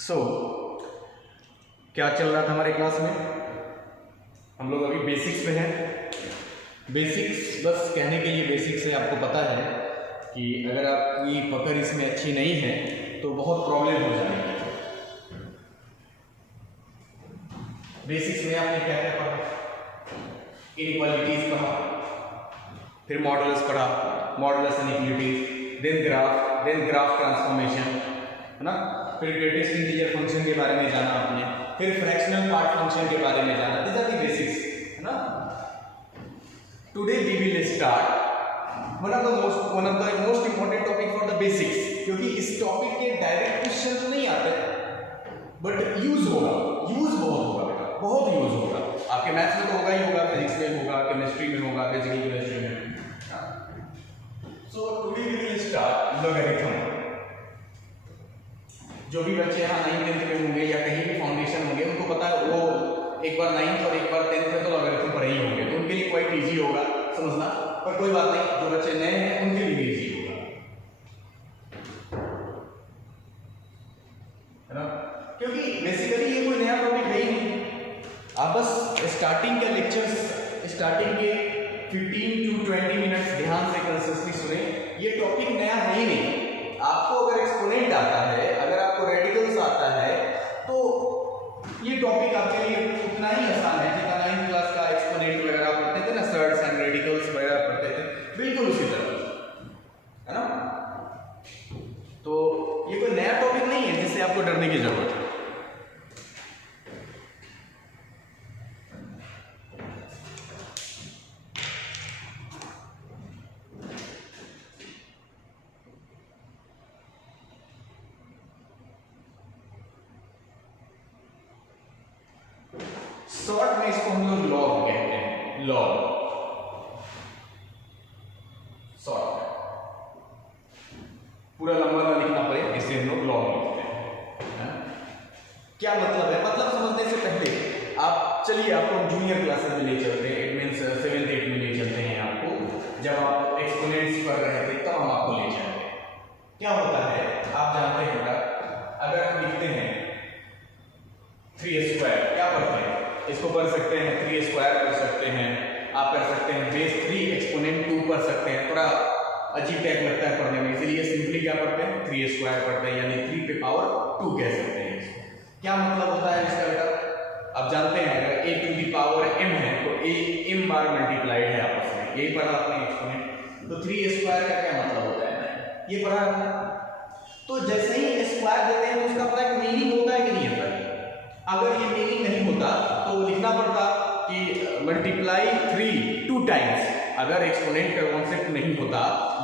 सो क्या चल रहा था हमारे क्लास में? हम लोग अभी बेसिक्स पे हैं। बेसिक्स बस कहने के लिए बेसिक्स है, आपको पता है कि अगर आपकी पकड़ इसमें अच्छी नहीं है तो बहुत प्रॉब्लम हो जाएगी। बेसिक्स में आपने क्या क्या पढ़ा? इनइक्वालिटीज पढ़ा, फिर मॉडुलस पढ़ा, modulus inequalities, then graph transformation, है ना। फिर ग्रेटेस्ट इंटीजर फंक्शन के बारे में जाना आपने, फिर फ्रैक्शनल पार्ट फंक्शन के बारे में जाना। दिस आर द बेसिक्स, है ना। Today we will start one of the most important topic for the basics, क्योंकि इस टॉपिक के डायरेक्ट क्वेश्चन तो नहीं आते बट यूज होगा, यूज बहुत होगा बेटा, बहुत यूज होगा। आपके मैथ्स में तो होगा ही होगा, फिजिक्स में होगा, केमिस्ट्री में होगा, फिजिकल केमिस्ट्री में। So today we will start logarithm. जो भी बच्चे यहाँ 9th 10th में होंगे या कहीं भी फाउंडेशन होंगे, उनको पता है, वो एक बार 9th और एक बार 10th में तो लॉगरिथम पढ़े ही होंगे, तो उनके लिए क्वाइट इजी होगा समझना। पर कोई बात नहीं, जो बच्चे नए हैं उनके लिए भी इजी होगा, है ना। क्योंकि बेसिकली ये कोई नया टॉपिक है ही नहीं। आप बस स्टार्टिंग के लेक्चर्स, स्टार्टिंग के 15 to 20 मिनट्स ध्यान से कंसिस्टेंटली सुने। ये टॉपिक नया है ही नहीं। आपको अगर एक्सपोनेंट आता है, अगर आपको रेडिकल्स आता है, तो ये टॉपिक आपके लिए उतना ही आसान है जितना 9th क्लास का एक्सपोनेंट वगैरह पढ़ते थे ना, सर्ट्स एंड रेडिकल्स वगैरह पढ़ते थे, बिल्कुल उसी तरह, है ना। तो ये कोई नया टॉपिक नहीं है जिससे आपको डरने की जरूरत है। शॉर्ट में इसको हम लोग लॉग कहते हैं, लॉग। शॉर्ट पूरा लंबा ना लिखना पड़े, इसे हम लोग लॉग लिखते हैं। क्या मतलब है? मतलब समझने से पहले आप चलिए, आपको जूनियर क्लासेस में ले चलते हैं। इट मीन्स 7th 8th में ले चलते हैं आपको। जब आप एक्सपोनेंट्स पढ़ रहे थे तब हम आपको ले चलते हैं। क्या होता है आप जानते हैं बेटा, अगर हम लिखते हैं 3 स्क्वायर, क्या पढ़ते हैं? इसको पढ़ सकते हैं 3 स्क्वायर कर सकते हैं, आप कर सकते हैं बेस 3 एक्सपोनेंट 2 पढ़ सकते हैं। थोड़ा अजीब टाइप लगता है पढ़ने में, इसलिए सिंपली क्या पढ़ते हैं? 3 स्क्वायर पढ़ते हैं, यानी 3 पे पावर 2 कह सकते हैं इसको। क्या मतलब होता है इसका बेटा? आप जानते हैं अगर a to the power m है तो a m बार मल्टीप्लाइड है आपस में, यही पढ़ा आपने एक्सपोनेंट। तो 3 स्क्वायर का क्या मतलब होता है, ये पढ़ा आपने। तो जैसे ही स्क्वायर देते हैं तो उसका अपना एक मीनिंग होता है कि नहीं होता है? अगर ये मीनिंग नहीं होता तो लिखना पड़ता कि मल्टीप्लाई 3 2 टाइम्स। अगर एक्सपोनेंट का कॉन्सेप्ट नहीं होता,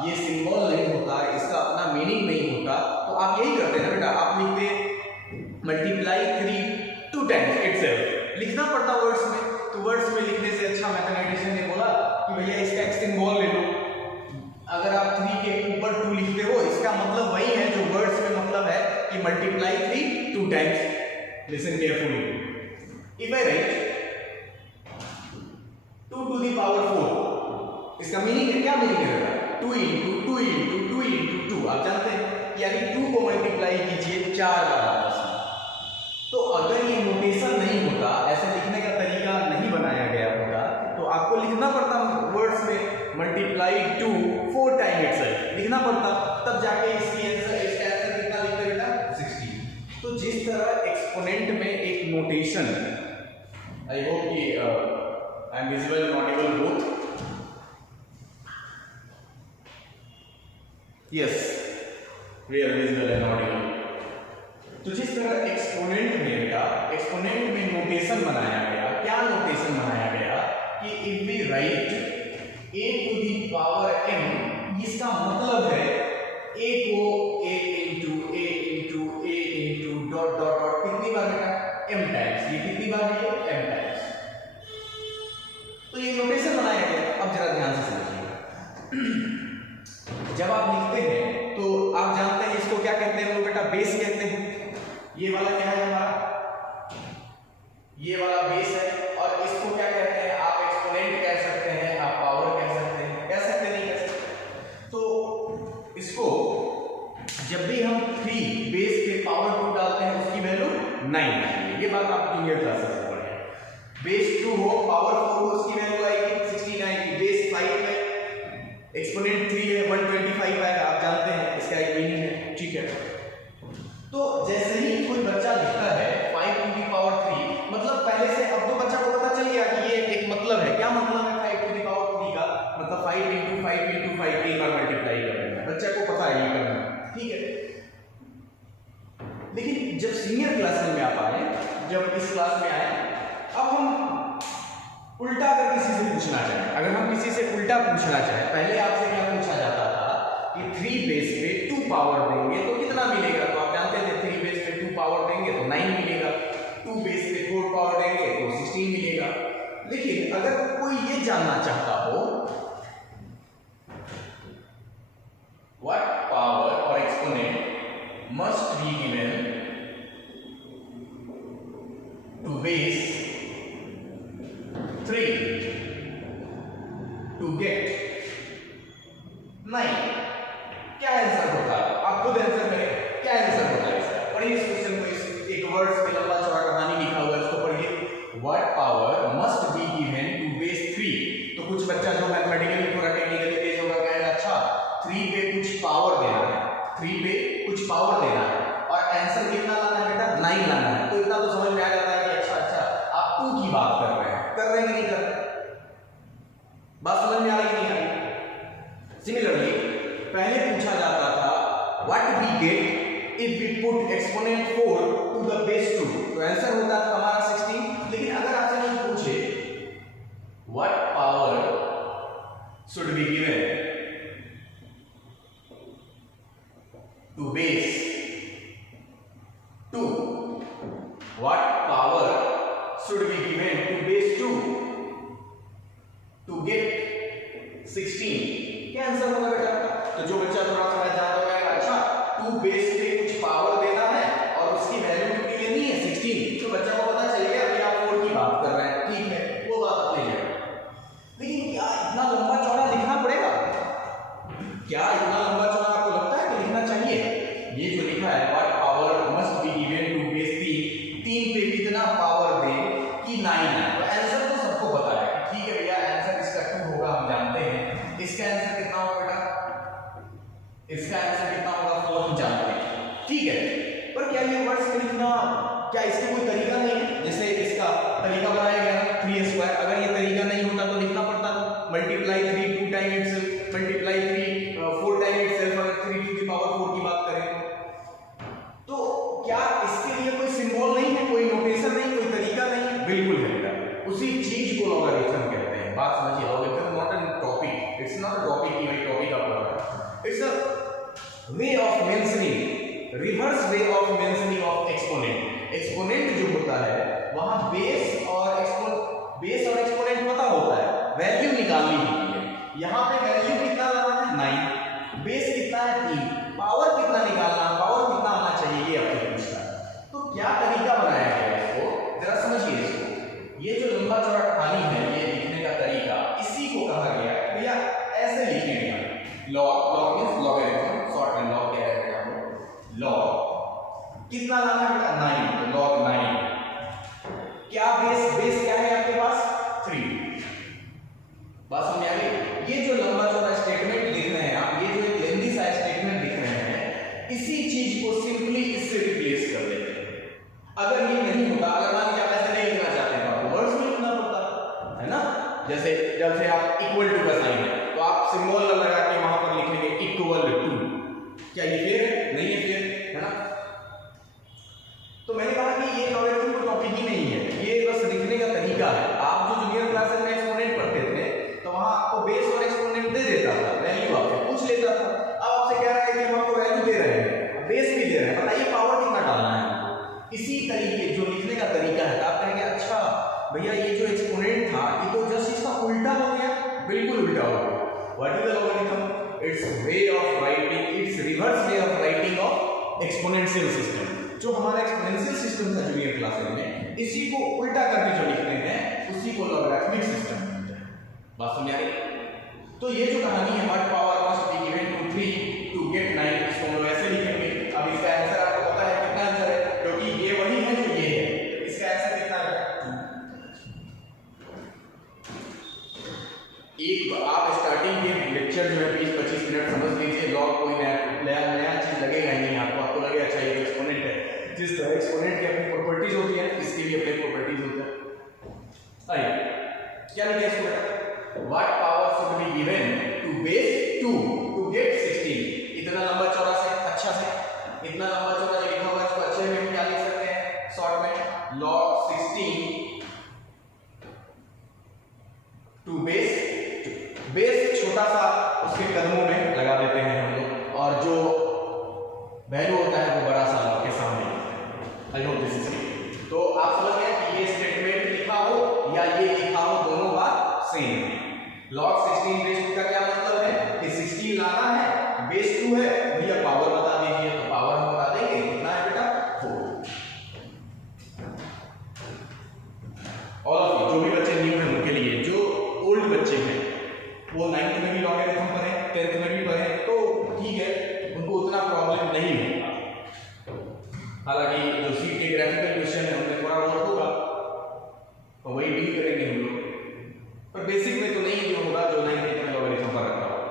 ये सिंबल नहीं होता, इसका अपना मीनिंग नहीं होता, तो आप यही करते हैं ना बेटा, आप लिखते मल्टीप्लाई 3 2 टाइम्स इटसेल्फ। लिखना पड़ता वर्ड्स में, तो वर्ड्स में लिखने से अच्छा मैथमेटिशियन ने बोला कि भैया इसका एक सिंबल ले लो। अगर आप 3 के ऊपर 2 लिखते हो, इसका मतलब वही है जो वर्ड्स में मतलब है कि multiply 3 2 times. Listen carefully. If I write 2 to the power 4, इसका मीनिंग है, क्या मीनिंग है बेटा? 2 into 2 into 2 into 2। आप जानते हैं, यानी 2 को मल्टीप्लाई कीजिए 4 बार आपस में। तो अगर ये नोटेशन नहीं होता, ऐसे लिखने का तरीका नहीं बनाया गया होता, तो आपको लिखना पड़ता वर्ड्स में मल्टीप्लाई 2 4 टाइम इटसेल्फ लिखना पड़ता, तब जाके इसकी आंसर, इसका आंसर कितना लिखते बेटा? 16। तो जिस तरह एक्सपोनेंट में एक नोटेशन, आई होप कि I am visible and audible both, yes we are visible and audible. तो जिस तरह एक्सपोनेंट में बेटा, एक्सपोनेंट में नोटेशन बनाया गया, क्या नोटेशन बनाया गया कि if we write a to the power m, इसका मतलब है a को a into dot dot dot कितनी बार बेटा? m times. ये कितनी बार है? m times. तो ये नोटेशन बनाया गया। अब जरा ध्यान से समझिए, जब आप लिखते हैं तो आप जानते हैं इसको क्या कहते हैं? वो बेटा बेस कहते हैं। ये वाला क्या है हमारा? ये वाला बेस है। और इसको क्या कहते हैं? आप एक्सपोनेंट कह सकते हैं, आप पावर कह सकते हैं, कह सकते नहीं कह सकते। तो इसको जब भी हम 3 बेस के पावर 2 डालते हैं, उसकी 5 इंटू 5 3 बार मल्टीप्लाई कर रहे हैं, बच्चे को पता है ये करना, ठीक है। लेकिन जब सीनियर क्लासेस में आप आए, जब इस क्लास में आए, अब हम उल्टा अगर किसी से पूछना चाहें, अगर हम किसी से उल्टा पूछना चाहें, पहले आपसे क्या पूछा जाता था कि 3 बेस पे 2 पावर देंगे तो कितना मिलेगा, तो आप जानते थे 3 बेस पे 2 पावर देंगे तो 9 मिलेगा, 2 बेस पे 4 पावर देंगे तो 16 मिलेगा। लेकिन अगर कोई ये जानना चाहता हो व्हाट पावर और exponent must be given to base 3 to get 9, क्या आंसर होता है? आप खुद आंसर करें, क्या आंसर होता है इसका? पढ़िए इस क्वेश्चन को, एक वर्ड्स में लंबा चौड़ा कहानी लिखा हुआ है, उसको पढ़िए। What power must be given to base 3। तो कुछ बच्चा जो मैथमेटिकली थोड़ा टेक्निकली तेज होगा कहेगा अच्छा 3 पे कुछ पावर देना है, 3 पे कुछ पावर देना है और आंसर कितना लाना है बेटा? 9 लाना है। तो इतना तो समझ में आ जाता है कि अच्छा आप 2 की बात कर रहे हैं, कर रहे हैं कि नहीं कर रहे? बात समझ में आ रही नहीं आ रही? सिमिलरली पहले पूछा जाता था what we get if we put exponent 4 to the base 2, तो आंसर होता था हमारा 16। लेकिन अगर आपसे मैं पूछे what power should be given to base 2, what power should be given to base 2 to get 16, क्या आंसर होगा बेटा? तो जो बच्चा थोड़ा समझ जाता होगा अच्छा 2 बेस पे कुछ पावर देना है और उसकी वैल्यू कितनी लेनी है 16, तो बच्चा को पता चल गया भैया आप 4 की बात कर रहे हैं, ठीक है वो बात अपने जगह। लेकिन क्या इतना लंबा चौड़ा लिखना पड़ेगा? क्या इतना लंबा चौड़ा आपको लगता है कि लिखना चाहिए? ये जो लिखा है what power must be given to base 3 पे कितना पावर दें कि 9 है, तो आंसर तो सबको पता है, ठीक है भैया आंसर इसका 2 होगा, हम जानते हैं। इसका आंसर कितना होगा बेटा? इसका आंसर कितना होगा? 4 हम जानते हैं, ठीक है। पर क्या ये वर्ड्स में लिखना, क्या इसका कोई तरीका नहीं है? जैसे इसका तरीका बनाया गया है 3 स्क्वायर, अगर ये तरीका नहीं होता तो लिखना पड़ता multiply 3 2 time itself, multiply 3 4 time itself, अगर 3 टू द पावर 4 की बात करें तो क्या इसके लिए कोई सिंबल नहीं है, कोई नोटेशन नहीं, कोई तरीका नहीं? बिल्कुल है बेटा, उसी चीज को लॉगरिथम कहते हैं। बात समझिए, logarithm not an topic, it's not a topic की भाई टॉपिक आप पढ़ रहे हैं, it's a way of mentioning, reverse way of mentioning of exponent. Exponent जो होता है वहां बेस और एक्सपोनेंट पता होता है, वैल्यू निकालनी होती है। यहां पे वैल्यू कितना लाना है 9, बेस कितना है 3, पावर कितना निकालना, पावर कितना आना चाहिए ये आपसे पूछता है। तो क्या तरीका बनाया गया है इसको, जरा समझिए इसको। ये जो लंबा चौड़ा कहानी है, ये लिखने का तरीका, इसी को कहा गया है भैया ऐसे लिखेंगे लॉग मींस लॉगरिथम, शॉर्ट में लॉग कह रहे हैं हम। लॉग कितना लाना है बेटा 9, तो लॉग 9। क्या बेस क्या है आपके पास 3। बात समझ आ गई? ये जो लंबा चौड़ा स्टेटमेंट लिख रहे हैं आप, ये जो एक लेंथी सा स्टेटमेंट लिख रहे हैं, इसी चीज को सिंपली इससे रिप्लेस कर देते हैं। अगर ये नहीं होता, अगर मान लीजिए आप ऐसे नहीं लिखना चाहते तो आपको वर्ड्स में लिखना पड़ता है ना। जैसे जब से आप इक्वल टू का साइन है तो आप सिंबल लगा के वहां पर लिखेंगे इक्वल टू, क्या ये फेयर है? नहीं है फेयर, है ना। तो मैंने कहा कि ये लॉगरिथम कोई टॉपिक ही नहीं है, ये बस लिखने का तरीका है। आप जो जूनियर क्लासेस में एक्सपोनेंट पढ़ते थे तो वहां आपको बेस और एक्सपोनेंट दे देता था, वैल्यू आपसे पूछ लेता था। अब आपसे कह रहा है कि हम आपको वैल्यू दे रहे हैं, बेस भी दे रहे हैं, बताइए पावर कितना डालना है। इसी तरीके जो लिखने का तरीका है, आप कहेंगे अच्छा भैया ये जो एक्सपोनेंट था ये तो जस्ट इसका उल्टा हो गया, बिल्कुल उल्टा हो गया। What is the logarithm? It's way of writing, it's reverse way of writing of exponential system. जो हमारा एक्सपोनेंशियल सिस्टम था जूनियर क्लासेस में, इसी को उल्टा करके जो लिखते हैं उसी को लॉगरिथमिक सिस्टम कहते हैं। बात समझ आ रही? तो ये जो कहानी है what power must be given to 3 to get 9, इसको हम लोग ऐसे लिखेंगे। अब इसका आंसर आपको पता है कितना आंसर है, क्योंकि ये वही है जो ये है। इसका आंसर कितना है? एक आप स्टार्टिंग के लेक्चर जो है 20-25 मिनट समझ लीजिए, लॉग कोई नया चीज लगेगा ही नहीं आपको लगेगा अच्छा ये एक्सपोनेंट है। जिस तरह एक्सपोनेंट की अपनी प्रॉपर्टीज होती है, इसकी भी अपनी प्रॉपर्टीज होती है। आइए क्या लिखे इसको, what power should be given to base 2 to get 16। इतना लंबा चौड़ा से अच्छा से इतना लंबा चौड़ा जो लिखा हुआ है इसको अच्छे में हम क्या लिख सकते हैं शॉर्ट में log 16 टू बेस छोटा सा उसके कदमों में लगा देते हैं हम लोग और जो वैल्यू होता है वो बड़ा सा log के सामने लिखते हैं। I hope this is clear. तो आप समझ गए कि ये स्टेटमेंट लिखा हो या ये लिखा हो दोनों बात सेम है। log 16 बेस 2 का क्या मतलब है कि 16 लाना है बेस 2 है भैया पावर बता दीजिए तो पावर हम बता देंगे कितना है बेटा 4। और जो भी बच्चे न्यू हैं उनके लिए जो ओल्ड बच्चे हैं वो 9th में भी लॉगरिथम पढ़े 10th में भी पढ़े तो ठीक है उनको उतना प्रॉब्लम नहीं होगा। हालांकि जो सीट के ग्राफिकल क्वेश्चन है उनमें थोड़ा बहुत होगा तो वही डील करेंगे हम लोग पर बेसिक में तो नहीं जो होगा जो 9th में लॉगरिथम पर रखा होगा।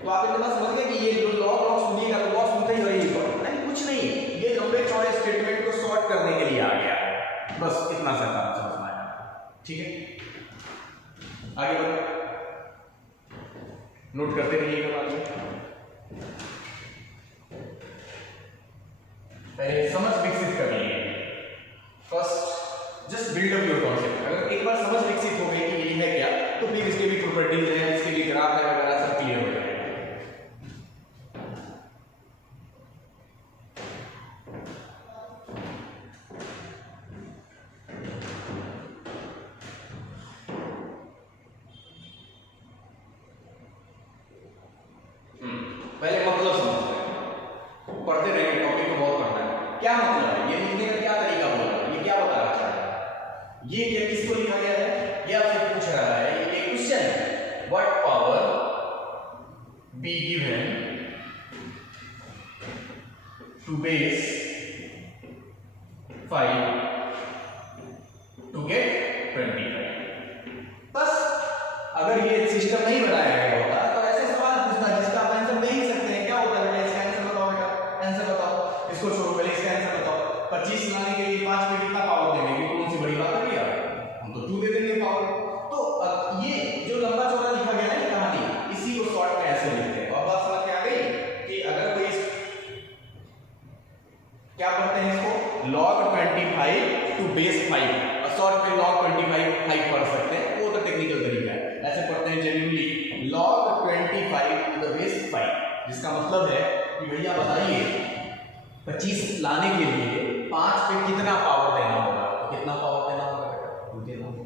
तो आप इतना समझ गए कि ये जो लॉग सुनिएगा तो लॉग सुनते ही रहिए नहीं कुछ नहीं ये लंबे चौड़े स्टेटमेंट को सॉर्ट करने के लिए आ गया है बस इतना सा काम समझना है। ठीक है आगे बढ़ो नोट करते रहिएगा बाद में। पहले समझ विकसित कर लिए first just build up your concept. अगर एक बार समझ विकसित हो गई कि ये है क्या तो फिर इसके भी प्रॉपर्टीज हैं इसके भी ग्राफ है वगैरह सब क्लियर हो जाएगा। पहले मतलब समझते हैं पढ़ते रहेंगे टॉपिक को बहुत पढ़ना है। क्या मतलब है ये लिखने का क्या तरीका बोल रहा है ये क्या बता रहा है ये क्या किसको लिखा गया है ये आपसे पूछ रहा है ये क्वेश्चन है what power be given to base 5 to get 25। बस अगर ये सिस्टम नहीं बनाया गया होता तो ऐसे सवाल पूछता जिसका आप आंसर दे ही सकते हैं। क्या होता है बेटा इसका आंसर बताओ बेटा आंसर बताओ इसको छोड़ो पहले इसका आंसर बताओ 25 लाने के लिए 5 में कितना पावर देंगे कि कौन सी बड़ी बात है भैया हम तो 2 दे देंगे पावर। तो ये जो लंबा चौड़ा लिखा गया है कहानी इसी को शॉर्ट में ऐसे लिखते हैं। और बात समझ में आ गई कि अगर कोई क्या पढ़ते हैं इसको log 25 टू बेस 5 और शॉर्ट में log 25 5 पढ़ सकते हैं वो तो टेक्निकल तरीका है। ऐसे पढ़ते हैं generally log 25 to the base 5 जिसका मतलब है कि भैया बताइए 25 लाने के लिए 5 पे कितना पावर देना होगा तो कितना पावर देना होगा बेटा 2 देना होगा।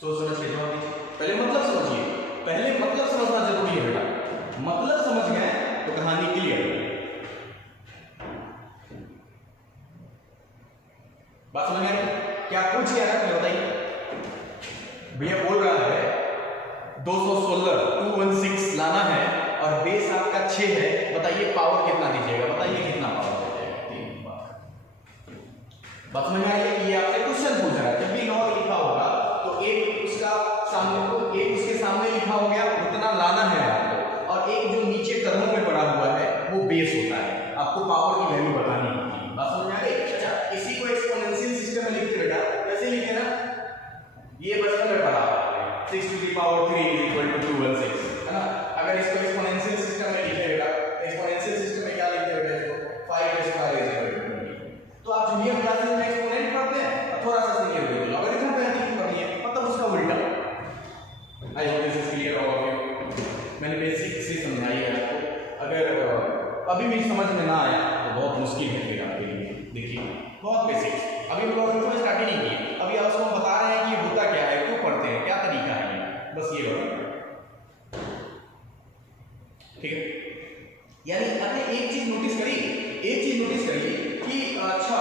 सोच समझ के जवाब दीजिए। पहले मतलब समझिए पहले मतलब समझना जरूरी है बेटा मतलब समझ गए तो कहानी क्लियर है। बात समझ में क्या पूछ लिया ना बताइए भैया बोल रहा है 216 लाना है और बेस आपका 6 है बताइए पावर कितना दीजिएगा बताइए कितना पावर दीजिएगा। बात समझ में आई कि ये आपसे क्वेश्चन पूछ रहा है जब भी लॉग लिखा होगा तो एक उसका सामने को एक उसके सामने लिखा हो गया उतना लाना है आपको और एक जो नीचे कदमों में पड़ा हुआ है वो बेस होता है आपको पावर की वैल्यू बतानी होगी। बात समझ में आ गई। अच्छा इसी को एक्सपोनेंशियल सिस्टम में लिखते बेटा कैसे लिखे ना ये बचपन में पढ़ा 6 to the power 3 is equal to 216 है ना। अगर इसको एक्सपोनेंशियल सिस्टम में लिखे बेटा एक्सपोनेंशियल सिस्टम में क्या लिखते बेटा इसको 5 स्क्वायर इज इक्वल टू 20। तो आप जूनियर क्लासेस में एक्सपोनेंट पढ़ते हैं थोड़ा सा सीनियर हो लॉगरिथम पे नहीं पढ़िए मतलब उसका उल्टा। I hope this is clear all of you. मैंने बेसिक से समझाई है आपको अगर अभी भी समझ में ना आया तो बहुत मुश्किल है फिर आपके लिए। देखिए बहुत बेसिक अभी हम लोग स्टार्ट ही नहीं किए अभी आपको हम बता रहे हैं कि ये होता क्या है क्यों पढ़ते हैं क्या तरीका है बस ये बता ठीक है। यानी आपने एक चीज नोटिस करी कि अच्छा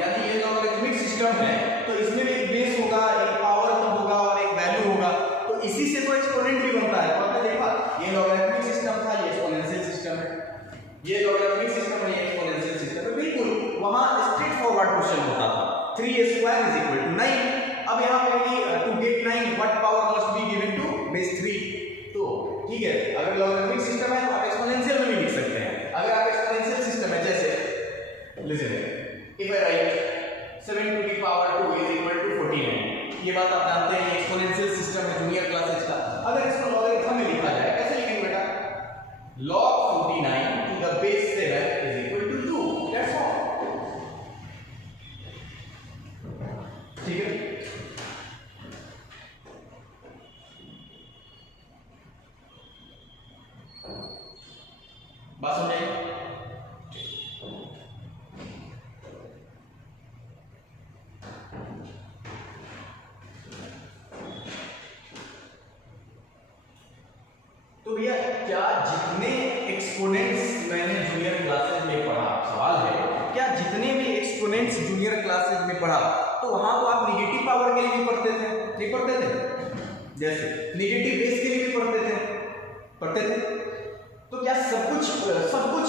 यानी ये लॉगरिथमिक सिस्टम है तो इसमें भी एक बेस होगा एक पावर होगा और एक वैल्यू होगा तो इसी से तो एक्सपोनेंट भी बनता है। तो आपने देखा ये लॉगरिथमिक सिस्टम था ये एक्सपोनेंशियल सिस्टम है ये लॉगरिथमिक सिस्टम है ये एक्सपोनेंशियल सिस्टम है बिल्कुल वहां स्ट्रेट फॉरवर्ड क्वेश्चन होता था 3 स्क्वायर इज इक्वल टू 9। अब यहां पे to get 9 what power must be given to base 3 तो ठीक है अगर लॉगरिथमिक सिस्टम है तो आप एक्सपोनेंशियल में भी लिख सकते हैं। अगर आप एक्सपोनेंशियल सिस्टम है जैसे listen if I write 7 to the power 2 is equal to 49। ये बात आप जानते हैं, एक्सपोनेंशियल सिस्टम है जूनियर क्लासेस का। अगर इसको लॉगरिथम में लिखा जाए कैसे लिखेंगे बेटा? log 49 to the base 7 is equal to 2, that's all। ठीक है, बात समझ आई? तो भैया क्या जितने एक्सपोनेंट्स मैंने जूनियर क्लासेस में पढ़ा, सवाल है क्या जितने भी एक्सपोनेंट्स जूनियर क्लासेस में पढ़ा तो वहां तो आप नेगेटिव पावर के लिए भी पढ़ते थे, नहीं पढ़ते थे? जैसे नेगेटिव बेस के लिए भी पढ़ते थे। तो क्या सब कुछ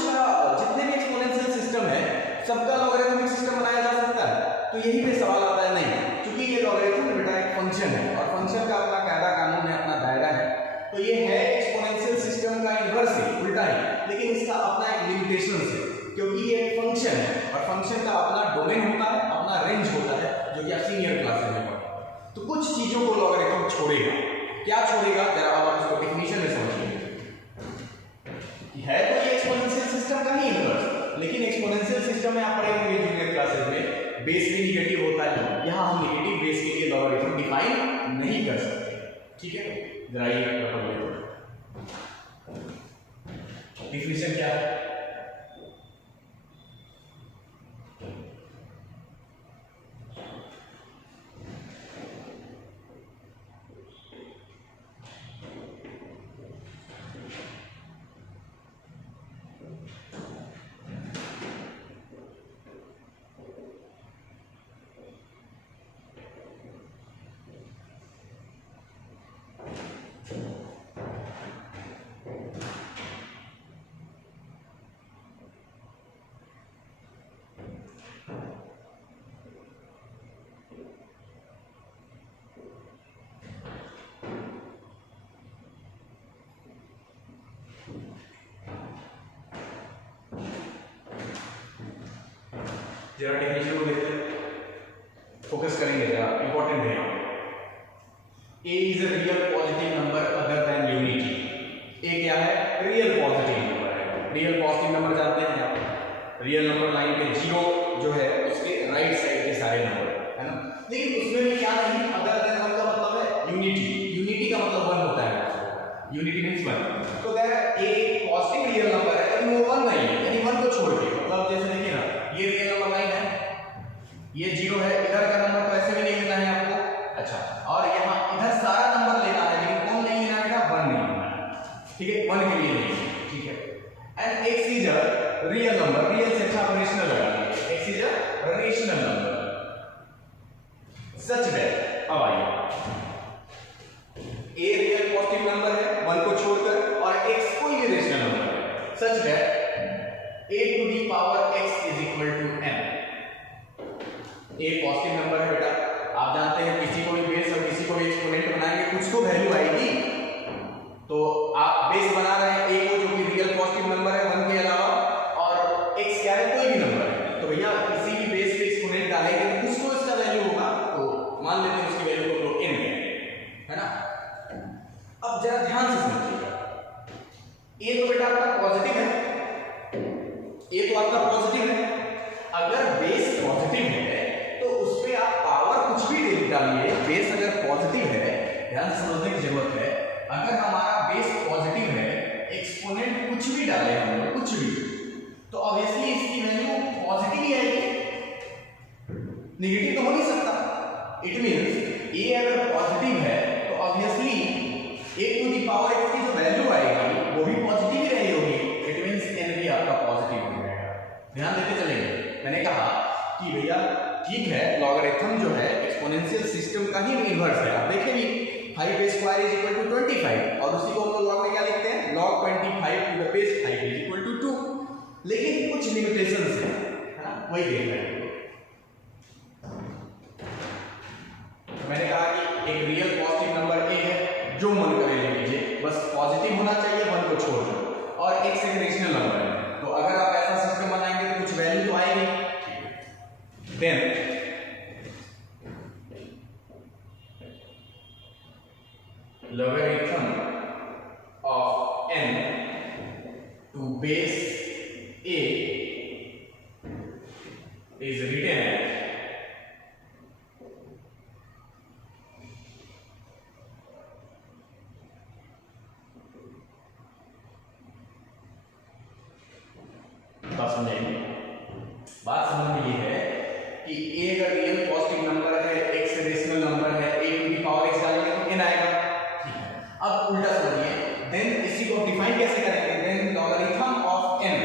का जितने भी एक्सपोनेंशियल सिस्टम है सबका लॉगरिथमिक सिस्टम बनाया जा सकता है? तो यही पे सवाल आता है नहीं, क्योंकि ये लॉगरिथम बेटा एक फंक्शन है और फंक्शन का अपना कायदा कानून है, अपना दायरा है। तो ये है एक्सपोनेंशियल सिस्टम का इन्वर्स है, उल्टा है, लेकिन इसका अपना एक लिमिटेशन है, क्योंकि ये एक फंक्शन है और फंक्शन का अपना डोमेन होता है, अपना रेंज होता है, जो कि आप सीनियर क्लासेस में पढ़ते। तो कुछ चीजों को लॉगरिथम छोड़ेगा, क्या छोड़ेगा जरा आप इसको डेफिनेशन में समझिए। है तो ये एक्सपोनेंशियल सिस्टम का ही इन्वर्स, लेकिन एक्सपोनेंशियल सिस्टम में आप पढ़े होंगे जूनियर क्लासेस में बेस भी नेगेटिव होता है। यहाँ हम नेगेटिव बेस के लिए लॉगरिथम डिफाइन नहीं कर सकते, ठीक है? जरा ये डेफिनेशन क्या है? जरा डेफिनेशन को देखते हैं, फोकस करेंगे, जरा इंपॉर्टेंट है। A is a real positive number other than unity. A क्या है? रियल पॉजिटिव नंबर है। रियल पॉजिटिव नंबर जानते हैं आप, रियल नंबर लाइन पे 0 जो है उसके राइट साइड के सारे नंबर है ना, लेकिन उसमें भी क्या नहीं, अदर देन का मतलब है यूनिटी। यूनिटी का मतलब 1 होता है, यूनिटी मींस 1। तो अगर A पॉजिटिव रियल नंबर है लेकिन वो 1 नहीं है, यानी 1 को छोड़ के, मतलब जैसे देखिए ना, ये रियल नंबर लाइन है, ये 0 है, इधर का नंबर तो ऐसे भी नहीं लेना है आपको, अच्छा, और यहाँ इधर सारा नंबर लेना है, लेकिन कौन नहीं लेना बेटा? 1 नहीं लेना है, ठीक है? 1 के लिए नहीं, ठीक है? And x is a real number, real से अच्छा रेशनल लगा दीजिए, x is a rational number such that, अब आइए, a रियल पॉजिटिव नंबर है 1 को छोड़कर, और x कोई भी रेशनल नंबर है, such that a to the power x is equal to n। a positive number है बेटा, आप जानते हैं किसी को भी बेस और किसी को भी एक्सपोनेंट बनाएंगे कुछ तो वैल्यू आएगी। तो आप बेस बना रहे हैं a को, जो कि रियल पॉजिटिव नंबर है 1 के अलावा, और x क्या है? कोई भी नंबर है। तो भैया किसी भी बेस पे एक्सपोनेंट डालेंगे तो कुछ तो इसका वैल्यू होगा, तो मान लेते हैं उसकी वैल्यू को n है ना। अब जरा ध्यान से समझिएगा, a तो बेटा आपका पॉजिटिव है, ये तो आपका पॉजिटिव है। अगर बेस पॉजिटिव है तो उस पे आप पावर कुछ भी डालिए, बेस अगर पॉजिटिव है, ध्यान से समझने की जरूरत है, अगर हमारा बेस पॉजिटिव है, एक्सपोनेंट कुछ भी डाले हम लोग, कुछ भी, तो ऑब्वियसली इसकी वैल्यू पॉजिटिव ही आएगी, नेगेटिव तो हो नहीं सकता। इट मींस ये अगर पॉजिटिव है तो obviously a to the power x की जो वैल्यू आएगी वो भी पॉजिटिव ही रही होगी, इट मींस n भी आपका पॉजिटिव हो जाएगा। ध्यान देते चलेंगे, मैंने कहा कि भैया ठीक है, लॉगरिथम जो है एक्सपोनेंशियल सिस्टम का ही इन्वर्स है। आप देखें भी 5a square is equal to 25, और उसी को हम लोग लॉग में क्या लिखते हैं? log 25 to the base 5 is equal to 2, लेकिन कुछ लिमिटेशंस है ना, वही देख रहे हैं। मैंने कहा कि एक रियल पॉजिटिव नंबर a है, जो मन करे ले लीजिए, बस पॉजिटिव होना चाहिए, 1 को छोड़ दो, और x एक रेशनल नंबर है। तो अगर आप ऐसा सिस्टम बनाएंगे तो कुछ वैल्यू तो आएगी। देन is written as बात समझाएंगे। बात समझ में ये है कि a अगर रियल पॉजिटिव नंबर है, x रेशनल नंबर है, a to the power x डालेंगे तो n आएगा, ठीक है। अब उल्टा समझिए, देन इसी को डिफाइन कैसे करेंगे, then logarithm of n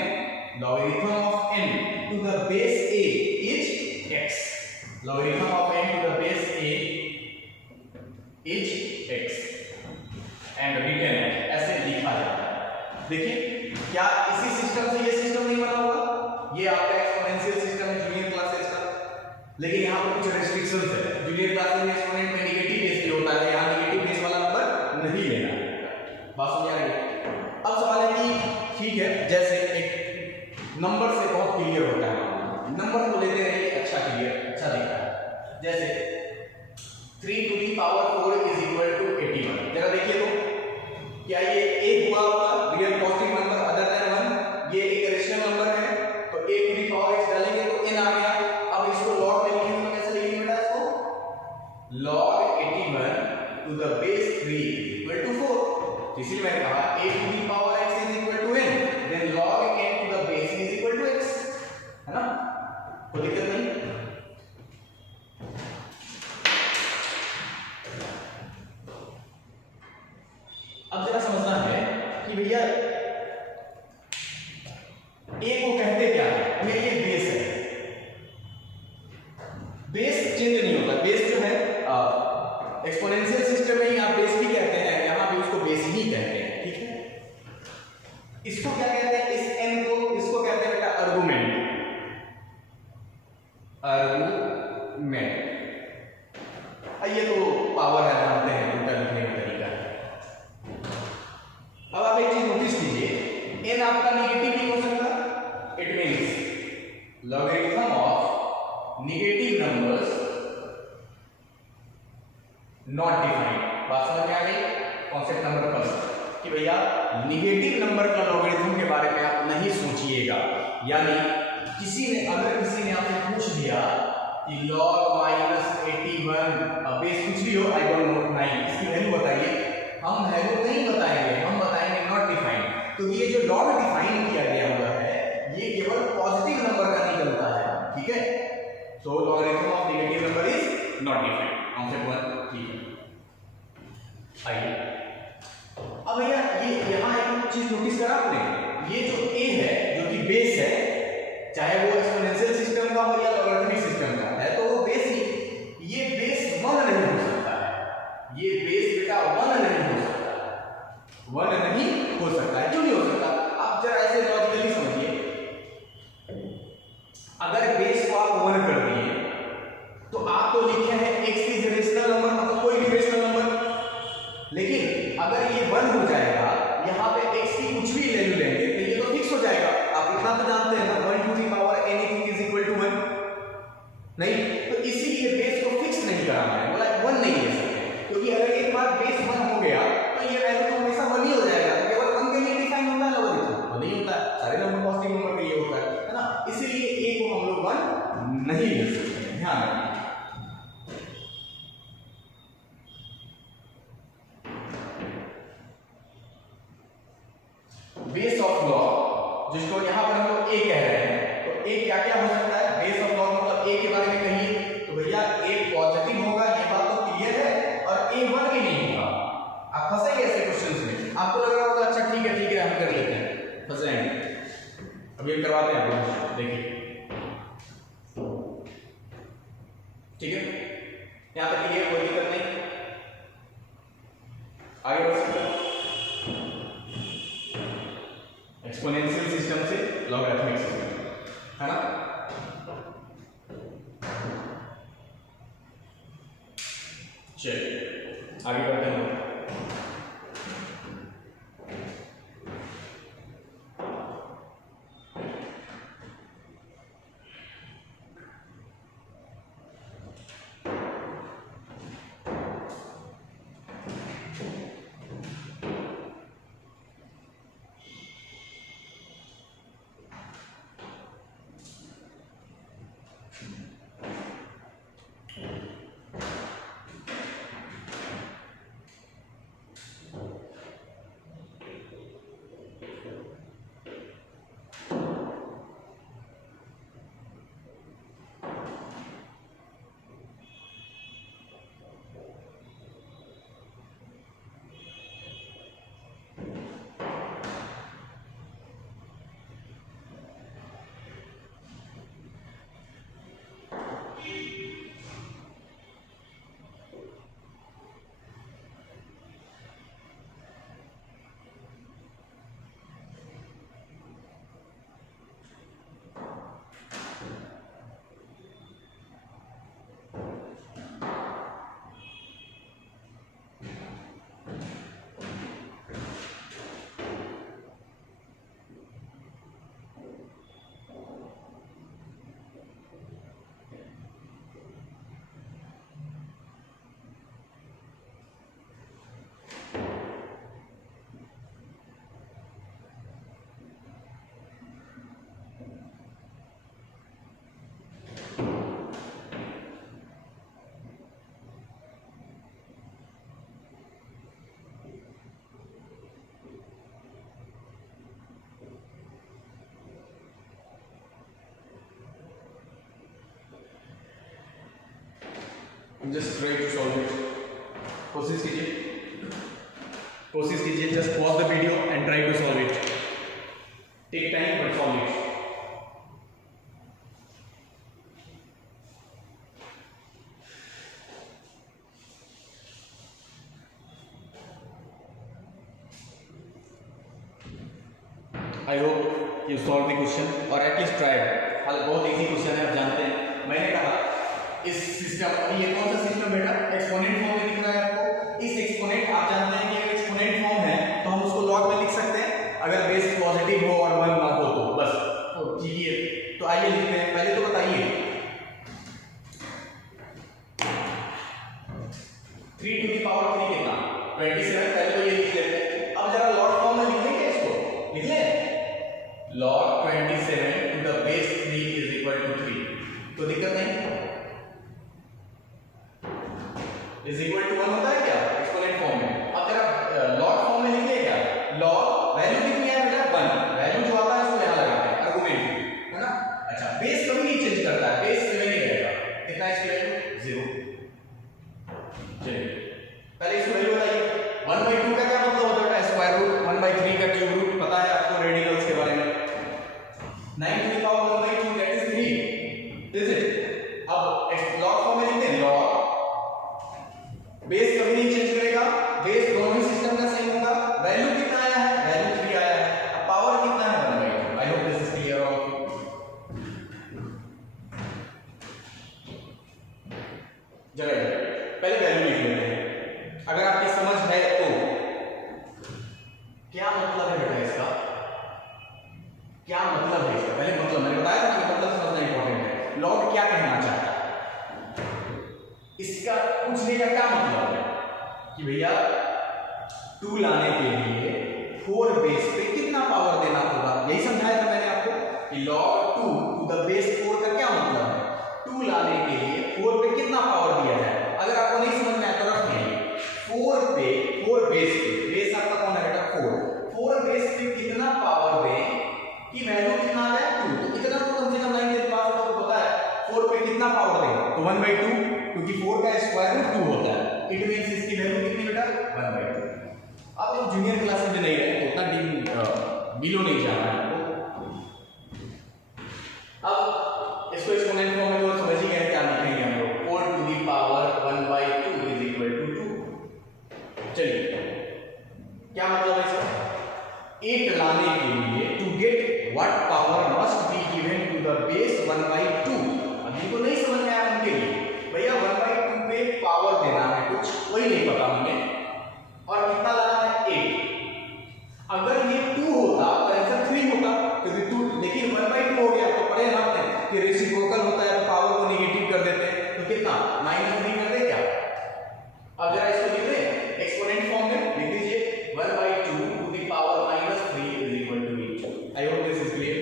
to the base a is x, logarithm of n to the base a is x and written ऐसे लिखा जाता है। देखिए क्या इसी सिस्टम से ये सिस्टम नहीं बना होगा, ये आपका एक्सपोनेंशियल सिस्टम है जूनियर क्लासेस का, लेकिन यहाँ पर कुछ रेस्ट्रिक्शंस है। जूनियर क्लासेस में एक्सपोनेंट में नेगेटिव बेस पे होता है, यहाँ नेगेटिव बेस वाला नंबर नहीं लेना। बात समझ आ गई? अब सवाल है कि ठीक है, जैसे एक नंबर से बहुत क्लियर होता है, नंबर को लेते रहिए, अच्छा क्लियर अच्छा दिखता है। जैसे 3 to the power 4 is equal to 81, जरा देखिए तो क्या ये एक हुआ होगा real positive number other than 1, ये एक रेशनल नंबर है तो a to the power x डालेंगे तो n आ गया। अब इसको लॉग में लिखेंगे तो कैसे लिखेंगे बेटा, इसको log 81 to the base 3 equal to 4, इसीलिए मैंने कहा a to the power x is equal to n, then log n to the base is equal to x, है ना, कोई दिक्कत नहीं। अब जरा समझना है कि भैया ए को कहते क्या है, हमें ये बेस है, बेस चेंज नहीं होता, बेस जो है एक्सपोनेंशियल सिस्टम में ही आप बेस भी कहते हैं, यहां भी उसको बेस ही कहते हैं, ठीक है। इसको क्या कहते हैं, इस n को, इसको कहते हैं बेटा आर्गुमेंट, आर्गुमेंट। ये तो पावर है, जानते हैं उल्टा लिखने का तरीका है। अब आप एक चीज नोटिस कीजिए, n आपका नेगेटिव नहीं हो सकता, it means logarithm of negative numbers not defined. बात समझ में आ गई? कॉन्सेप्ट नंबर फर्स्ट कि भैया नेगेटिव नंबर का लॉगरिथम के बारे में आप नहीं सोचिएगा, यानी किसी ने अगर किसी ने आपसे पूछ दिया कि log -81 बेस कुछ भी हो, आई डोंट नो 9, इसकी वैल्यू बताइए, हम वैल्यू नहीं बताएंगे, हम बताएंगे नॉट डिफाइंड। तो ये जो नॉट डिफाइन किया गया हुआ है ये केवल पॉजिटिव नंबर का निकलता है, ठीक है। So logarithm of negative number is not defined, concept 1, ठीक है। आइए अब भैया ये यहाँ एक चीज नोटिस करा आपने, ये जो a है जो कि बेस है, चाहे वो एक्सपोनेंशियल सिस्टम का हो या लॉगरिथमिक सिस्टम का है, तो वो बेस ही, ये बेस 1 नहीं हो सकता है, ये बेस बेटा 1 नहीं हो सकता, 1 नहीं हो सकता है। क्यों नहीं हो सकता, आप जरा ऐसे लॉजिकली समझिए, अगर बेस को आप 1 कर दिए तो आप तो लिखे हैं x इज रेशनल नंबर, मतलब कोई भी रेशनल नंबर, लेकिन अगर ये 1 हो जाएगा, यहाँ पे x की कुछ भी वैल्यू लेंगे तो ये तो फिक्स हो जाएगा। आप इतना तो जानते हैं ना, 1 to the power anything is equal to 1, नहीं तो इसीलिए बेस को फिक्स नहीं कराना है, बोला 1 नहीं ले सकते, क्योंकि अगर एक बार बेस 1 हो गया तो ये वैल्यू तो हमेशा 1 ही हो जाएगा, तो केवल 1 के लिए डिफाइन होता है लॉगरिथम, तो नहीं होता है, सारे नंबर पॉजिटिव नंबर के लिए होता है ना, इसीलिए a को हम लोग 1 नहीं ले सकते, ध्यान रखिए। बेस ऑफ लॉग जिसको यहां पर हम लोग a कह रहे हैं, तो a क्या क्या हो सकता है, बेस ऑफ लॉग मतलब a के बारे में कहिए तो भैया a पॉजिटिव होगा, ये बात तो क्लियर है, और a 1 भी नहीं होगा। आप फंसेंगे ऐसे क्वेश्चंस में, आपको लग रहा होगा अच्छा ठीक है हम कर लेते हैं, फंस जाएंगे। अभी हम करवाते हैं, देखिए ठीक है, यहां तक क्लियर, कोई दिक्कत नहीं, आगे बढ़ सकते हैं। एक्सपोनेंशियल सिस्टम से लॉगरिथमिक सिस्टम, है ना। चलिए आगे बढ़ते हैं। Just try to solve it, कोशिश कीजिए, just pause the video and try to solve it, take time but solve it. I hope you solve the question और एटलीस्ट ट्राई। हल बहुत इजी क्वेश्चन है, आप जानते हैं। मैंने कहा इस सिस्टम, ये कौन सा सिस्टम बेटा, एक्सपोनेंट फॉर्म में दिख रहा है आपको। इस एक्सपोनेंट, आप जानते हैं कि अगर एक्सपोनेंट फॉर्म है तो हम उसको लॉग में लिख सकते हैं, अगर बेस पॉजिटिव हो और 1 ना हो तो बस। तो ठीक है, तो आइए लिखते हैं। पहले तो बताइए 3 टू द पावर 3 कितना, 27। पहले तो ये लिख लेते हैं। अब जरा लॉग फॉर्म में लिख लेंगे, इसको लिख लें, log 27 to the base 3 is equal to 3, तो दिक्कत नहीं, is equal to 1 होता है क्या एक्सपोनेंट फॉर्म में। अब जरा लॉग फॉर्म में लिखिए क्या, लॉग वैल्यू कितनी है बेटा 1, वैल्यू जो आता है उसको यहां लगाते हैं आर्गुमेंट, है ना। अच्छा, बेस कभी नहीं चेंज करता है, बेस 7 ही रहेगा। कितना है इसकी वैल्यू 0। चलिए पहले इसकी वैल्यू बताइए। 1/2 का क्या मतलब होता है, स्क्वायर रूट, 1/3 का क्यूब रूट, पता है आपको रेडिकल्स के बारे में। 9 to the power 1/2 that is 3, is it? अब log फॉर्म में लिखते हैं, log बेस कभी नहीं चेंज करेगा, बेस दोनों ही सिस्टम का सेम होगा। वैल्यू कितना आया है, वैल्यू 3 आया है। अब पावर कितना है 1/2। I hope this is clear all. जरा पहले वैल्यू लिख लेते हैं, अगर आपकी समझ है तो। क्या मतलब है बेटा इसका, क्या मतलब है इसका, पहले मतलब मैंने बताया था कि मतलब समझना इंपॉर्टेंट है। लॉग क्या कहना चाहता है, इसका पूछने का क्या मतलब है कि भैया 2 लाने के लिए 4 बेस पे कितना पावर देना होगा, यही समझाया था मैंने आपको कि log 2 to the base 4 का क्या मतलब है। 2 लाने के लिए 4 पे कितना पावर दिया जाए। अगर आपको नहीं समझ में आया तो रख लीजिए, 4 बेस पे, बेस आपका कौन है बेटा 4 बेस पे कितना पावर दें कि वैल्यू कितना आ जाए 2। तो इतना तो कम से कम 9 के पास तो पता है 4 पे कितना पावर दें, तो 1/2, क्योंकि 4 का स्क्वायर रूट 2 होता है। इट मींस इसकी वैल्यू कितनी बेटा 1/2। अब हम जूनियर क्लासेस में नहीं रहे तो उतना बिलो नहीं जाना है आपको। अब इसको एक्सपोनेंट फॉर्म में तो समझ ही गए क्या लिखेंगे हम लोग, 4 to the power 1/2 is equal to 2। चलिए क्या मतलब है इसका, 8 लाने के लिए to get what power must be given to the base 1/2। अब जिनको नहीं समझ में आया उनके लिए भैया 1/2 पे पावर देना है कुछ, वही नहीं पता हमें, और कितना लाना है 8। अगर ये 2 होता तो आंसर 3 होता, क्योंकि 2, लेकिन 1/2 हो गया तो पढ़े ना आपने कि रेसिप्रोकल होता है तो पावर को नेगेटिव कर देते हैं, तो कितना -3 कर दे क्या। अब जरा इसको लिख दे एक्सपोनेंट फॉर्म में, लिख दीजिए 1/2 to the power -3 is equal to 8। I hope this is clear.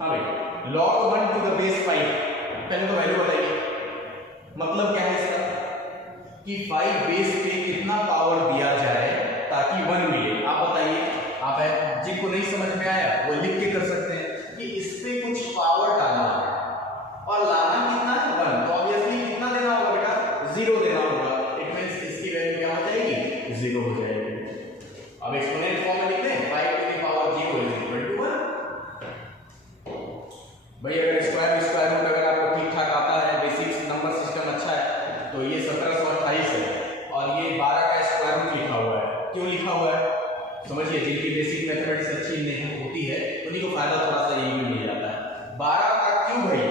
हाँ भाई, log 1 to the base 5, पहले तो वैल्यू बताइए, मतलब क्या है इसका कि 5 बेस पे कितना पावर दिया जाए ताकि 1 मिले। आप बताइए, आप जिनको नहीं समझ में आया वो लिख के कर सकते हैं कि इस पे कुछ पावर डालना है और लाना कितना है 1, तो ऑब्वियसली कितना देना होगा बेटा 0 देना होगा। इट मींस इसकी वैल्यू क्या हो जाएगी 0 हो जाएगी। अब एक्सपोनेंट फॉर्म में लिख दें 5 to the power 0 is equal to 1। भाई अगर स्क्वायर रूट अगर आपको ठीक ठाक आता है, बेसिक नंबर सिस्टम अच्छा है, तो ये 1728 है और ये 12 का स्क्वायर रूट लिखा हुआ है। क्यों लिखा हुआ है समझिए, जिनकी बेसिक मैथमेटिक्स अच्छी नहीं होती है उन्हीं को फायदा थोड़ा सा ये मिल जाता है। 12 का क्यूब है,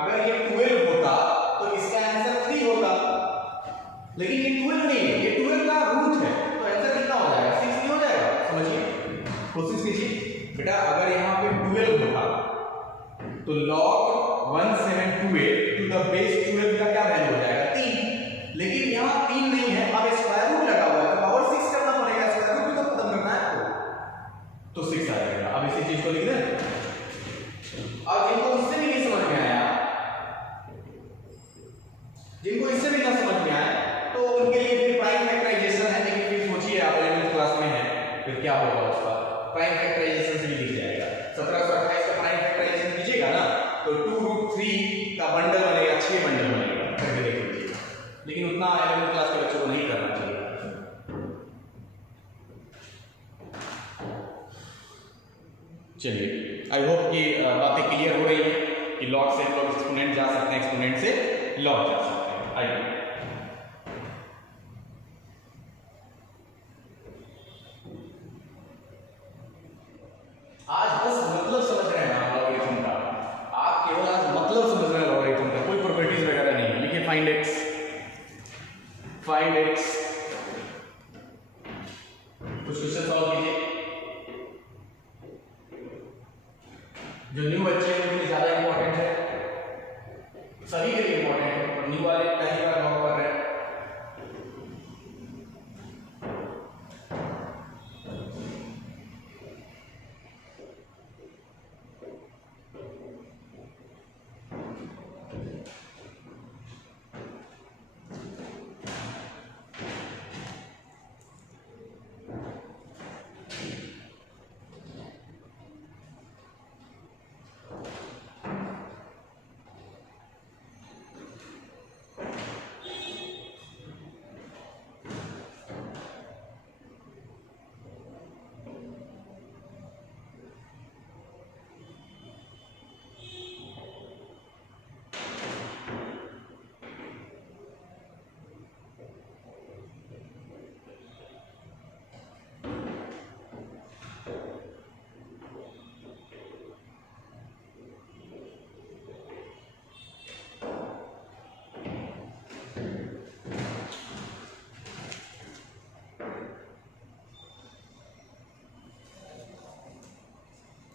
अगर ये 12 होता तो इसका आंसर 3 होता, लेकिन ये 12 नहीं है, ये 12 का रूट है, तो आंसर कितना हो जाएगा 6 नहीं हो जाएगा। समझिए, कोशिश कीजिए बेटा, अगर यहाँ पे 12 होता तो log 1728 टू द बेस 12 का क्या वैल्यू हो जाएगा 3, लेकिन यहाँ 3 नहीं है, अब स्क्वायर रूट लगा हुआ है तो पावर 6 करना पड़ेगा, स्क्वायर रूट भी तो खत्म करना है आपको, तो 6 आ जाएगा। अब इसी चीज को लिख दें। और जिनको इससे भी नहीं समझ में आया, जिनको इससे भी ना समझ में आया, तो उनके लिए फिर प्राइम फैक्टराइजेशन है, लेकिन फिर सोचिए आप 11th क्लास में है, फिर क्या होगा उसका प्राइम फैक्टराइजेशन से भी लिख जाएगा। 1728 का प्राइम फैक्टराइजेशन कीजिएगा ना तो 2√3 का चलिए आई होप कि बातें क्लियर हो रही है कि लॉग से लॉग एक्सपोनेंट जा सकते हैं, एक्सपोनेंट से लॉग जा सकते हैं। आइए आज बस मतलब समझ रहे हैं आप लॉगरिथम का, आप केवल आज मतलब समझ रहे हैं लॉगरिथम का, कोई प्रॉपर्टीज वगैरह नहीं है। लिखिए फाइंड एक्स, फाइंड एक्स, कुछ क्वेश्चन सॉल्व कीजिए। जो न्यू बच्चे हैं उनके लिए ज्यादा इंपॉर्टेंट है, सभी के लिए इंपॉर्टेंट है, और न्यू वाले पहली बार लॉग कर रहे हैं।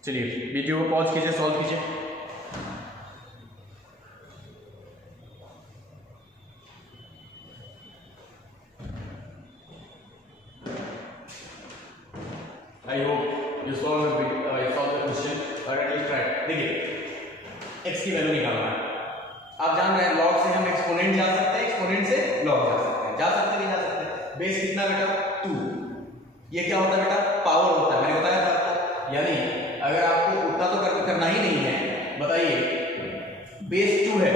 चलिए वीडियो को पॉज कीजिए, सॉल्व कीजिए। आई hope you solve the question और एट लीस्ट ट्राई। देखिए एक्स की वैल्यू निकालना है, आप जान रहे हैं लॉग से हम एक्सपोनेंट जा सकते हैं, एक्सपोनेंट से लॉग जा सकते हैं, जा सकते नहीं जा सकते। बेस कितना बेटा 2, ये क्या होता है बेटा पावर होता है, मैंने बताया था आपको। यानी अगर आपको उतना तो करना ही नहीं है, बताइए बेस 2 है,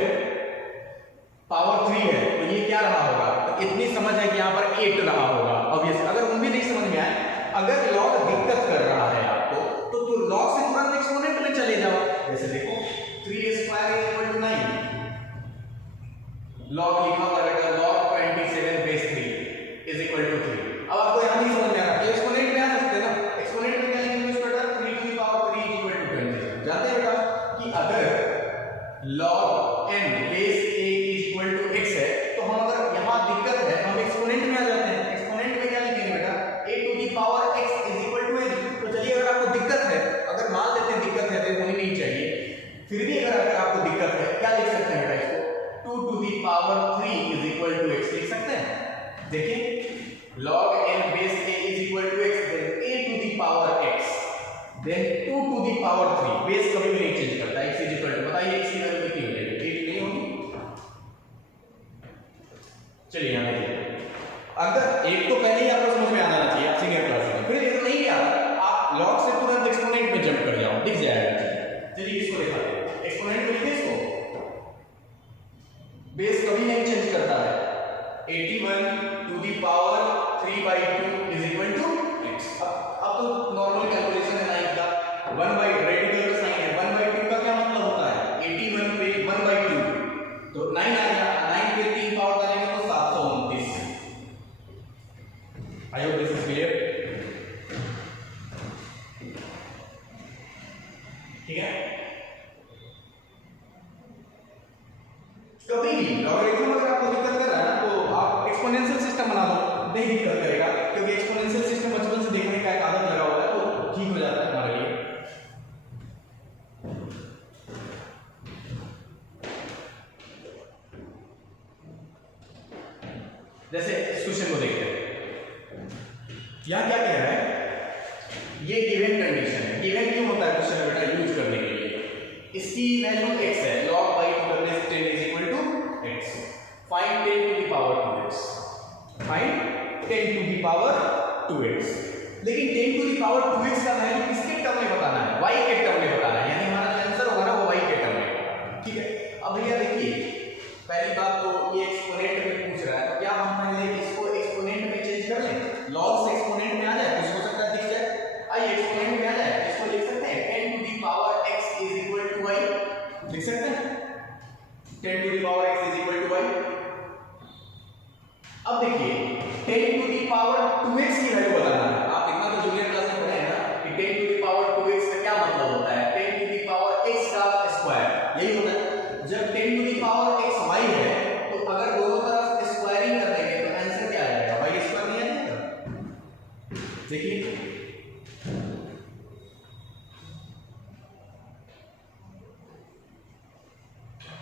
पावर 3 है, तो ये क्या रहा होगा? तो इतनी समझ है कि यहाँ पर 8 रहा होगा ऑब्वियस। अगर उन भी नहीं समझ में आए, अगर लॉग दिक्कत कर रहा है आपको, तो लॉग से तुरंत एक्सपोनेंट में चले जाओ। जैसे देखो 3 स्क्वायर इक्वल टू 9, लॉग लिखा हुआ बेटा log 27 base 3 is equal to 3। अब आपको यहां नहीं समझ में आ रहा कि एक्सपोनेंट में आ सकते हैं ना, एक्सपोनेंट में क्या लिखेंगे बेटा 3 to the power 3 equal to 20। जानते हैं बेटा कि अगर log n base a is equal to x है, तो हम अगर यहां दिक्कत है हम एक्सपोनेंट में आ जाते हैं। एक्सपोनेंट में क्या लिखेंगे बेटा a to the power x is equal to n। तो चलिए अगर आपको दिक्कत है, अगर मान लेते हैं दिक्कत है तो होनी नहीं चाहिए, फिर भी अगर आपको दिक्कत है क्या लिख सकते हैं बेटा इसको 2 to the power 3 is equal to x लिख सकते हैं। देखिए log n base a is equal to x, then a to the power x, then 2 to the power 3। Base कभी भी नहीं चेंज करता, x इज इक्वल टू, बताइए x की वैल्यू कितनी हो जाएगी? 8 नहीं होगी। चलिए यहां देखिए, अगर एक तो पहले ही आपको समझ में आना चाहिए, आप सीनियर क्लास में, फिर ये नहीं यार आप log से तुरंत एक्सपोनेंट में जंप कर जाओ, दिख जाएगा। चलिए इसको दिखाते हैं, एक्सपोनेंट में लिखिए इसको, बेस कभी नहीं चेंज करता है। 81 to the power 3/2 is equal to x। अब तो नॉर्मल कैलकुलेशन है 9 का, 1/, रेडिकल का साइन है, 1/2 का क्या मतलब होता है 81 पे 1/2, तो 9 आ गया, 9 पे 3 पावर डालेंगे तो 729। I hope this is clear. ठीक है, कभी भी लॉगरिथम अगर आपको दिक्कत कर रहा है ना, तो आप एक्सपोनेंशियल सिस्टम बना दो, नहीं दिक्कत करेगा, क्योंकि एक्सपोनेंशियल सिस्टम बचपन से देखने का एक आदत लगा हुआ है, तो ठीक हो जाता है हमारे लिए। जैसे इस क्वेश्चन को देखते हैं, यहां क्या कह रहा है, ये गिवन कंडीशन है। गिवन क्यों होता है क्वेश्चन में बेटा यूज करने के लिए, इसकी वैल्यू x है, log by 2 10 is equal to x, find 10 to the power 2x, find 10 to the power 2x। लेकिन 10 to the power 2x का वैल्यू किसके टर्म में बताना है? y के टर्म में बताना है, यानी हमारा जो आंसर होगा ना वो y के टर्म में। ठीक है, अब भैया देखिए पहली बात तो ये एक्सपोनेंट में पूछ रहा है, तो क्या हम पहले इसको एक्सपोनेंट में चेंज कर लें, log से एक्सपोनेंट में आ जाए, कुछ हो सकता है दिख जाए। आइए एक्सपोनेंट में आ जाए, इसको लिख सकते हैं 10 लिख सकते हैं 10 to the power x is equal to y। अब देखिए 10 टू द पावर 2x की वैल्यू बताना है। आप इतना तो जूनियर क्लास में पढ़े हैं ना कि 10 टू द पावर 2x का क्या मतलब होता है, 10 टू द पावर x का स्क्वायर, यही होता है। जब 10 to the power x y है तो अगर दोनों तरफ स्क्वायरिंग कर देंगे तो आंसर क्या आ जाएगा, y स्क्वायर नहीं आ जाएगा। देखिए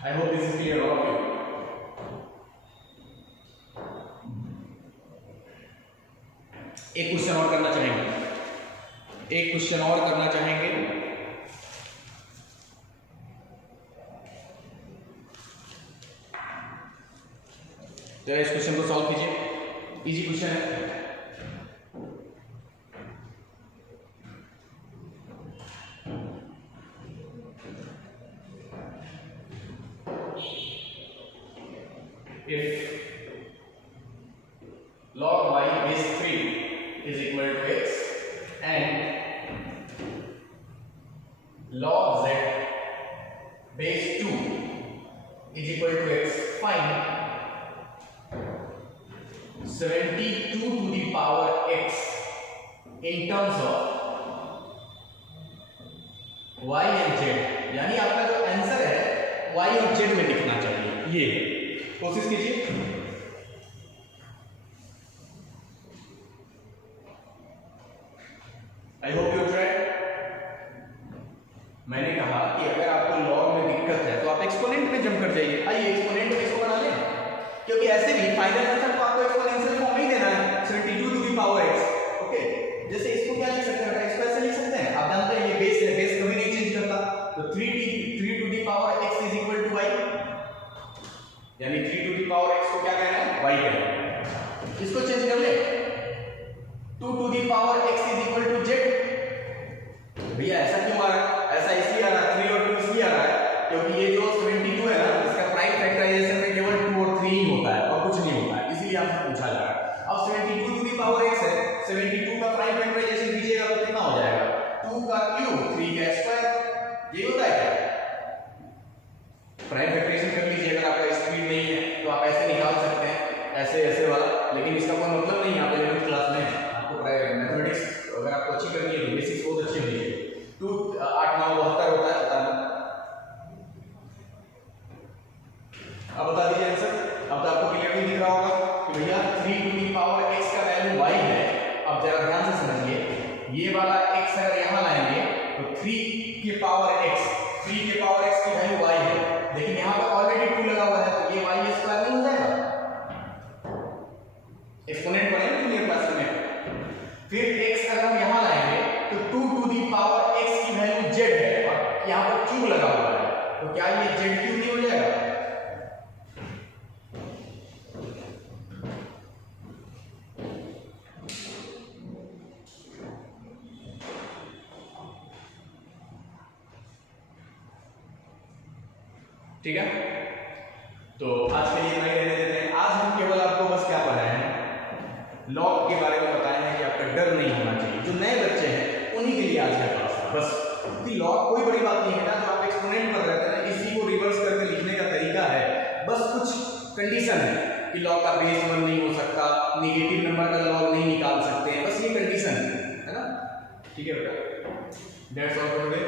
I hope this is clear all of you। एक क्वेश्चन और करना चाहेंगे, एक क्वेश्चन और करना चाहेंगे। जरा इस क्वेश्चन को सॉल्व कीजिए, इजी क्वेश्चन है। If log y base 3 is equal to x and log z base 2 is equal to x, find 72 to the power x in terms of y and z, यानी आपका जो answer है y और z में दिखना चाहिए। ये कोशिश कीजिए। आई होप यू ट्राइड। मैंने कहा कि अगर आपको लॉग में दिक्कत है तो आप एक्सपोनेंट में जंप कर जाइए। आइए एक्सपोनेंट में इसको बना लें, क्योंकि ऐसे भी फाइनल आंसर को आपको एक्सपोनेंशियल फॉर्म में ही देना है, 72 to the power x। Okay, जैसे इसको क्या लिख सकते हैं, इसको ऐसे लिख सकते हैं। आप जानते हैं ये बेस है, बेस कभी नहीं चेंज करता, तो 3 to the power x is equal to y, यानी 3 टू द पावर x को क्या कहना है, y कहना है। इसको चेंज कर ले, 2 to the power x is equal to z। भैया ऐसा क्यों आ रहा है, ऐसा इसलिए आ रहा है, 3 और 2 इसलिए आ रहा है क्योंकि ये जो 72 है ना, इसका प्राइम फैक्टराइजेशन में केवल 2 और 3 ही होता है और कुछ नहीं होता है, इसीलिए आपसे पूछा जा रहा है। अब 72 टू द पावर x है, 72 का प्राइम फैक्टराइजेशन कीजिएगा तो कितना हो जाएगा, 2 का क्यूब 3 का स्क्वायर। ये होता है क्या, प्राइम फैक्टराइजेशन कर लीजिए। अगर आपका स्पीड नहीं है तो आप ऐसे निकाल सकते हैं, ऐसे ऐसे वाला, लेकिन इसका कोई मतलब नहीं है। आप 11th क्लास में आपको मैथमेटिक्स अगर आपको अच्छी करनी है तो बेसिक्स बहुत अच्छी होनी चाहिए। 2 8 9 72 होता है, पता नहीं। अब बता दीजिए आंसर। अब तो आपको क्लियरली दिख रहा होगा कि भैया 3 टू द पावर x का वैल्यू y है। अब जरा ध्यान से समझिए, ये वाला x अगर यहाँ लाएंगे तो 3 के पावर x, 3 के पावर x की वैल्यू y है, लेकिन यहाँ पर ऑलरेडी 2 लगा हुआ है तो ये y स्क्वायर नहीं हो जाएगा। एक्सपोनेंट पढ़े क्लियर क्लास में। फिर x अगर हम यहाँ लाएंगे तो 2 टू द पावर x की वैल्यू z है और यहाँ पर क्यूब लगा हुआ है, तो क्या ये z क्यूब नहीं हो जाएगा। ठीक है, तो आज के लिए नहीं रहने देते हैं। आज हम केवल आपको बस क्या पढ़ाए हैं, लॉग के बारे में बताए हैं कि आपका डर नहीं होना चाहिए। जो नए बच्चे हैं उन्हीं के लिए आज का क्लास है बस। क्योंकि लॉग कोई बड़ी बात नहीं है ना, जो आप एक्सपोनेंट पर रहते हैं ना, इसी को रिवर्स करके लिखने का तरीका है। बस कुछ कंडीशन है कि लॉग का बेस 1 नहीं हो सकता, नेगेटिव नंबर का लॉग नहीं निकाल सकते हैं, बस ये कंडीशन है ना। ठीक है बेटा, दैट्स ऑल फॉर टुडे।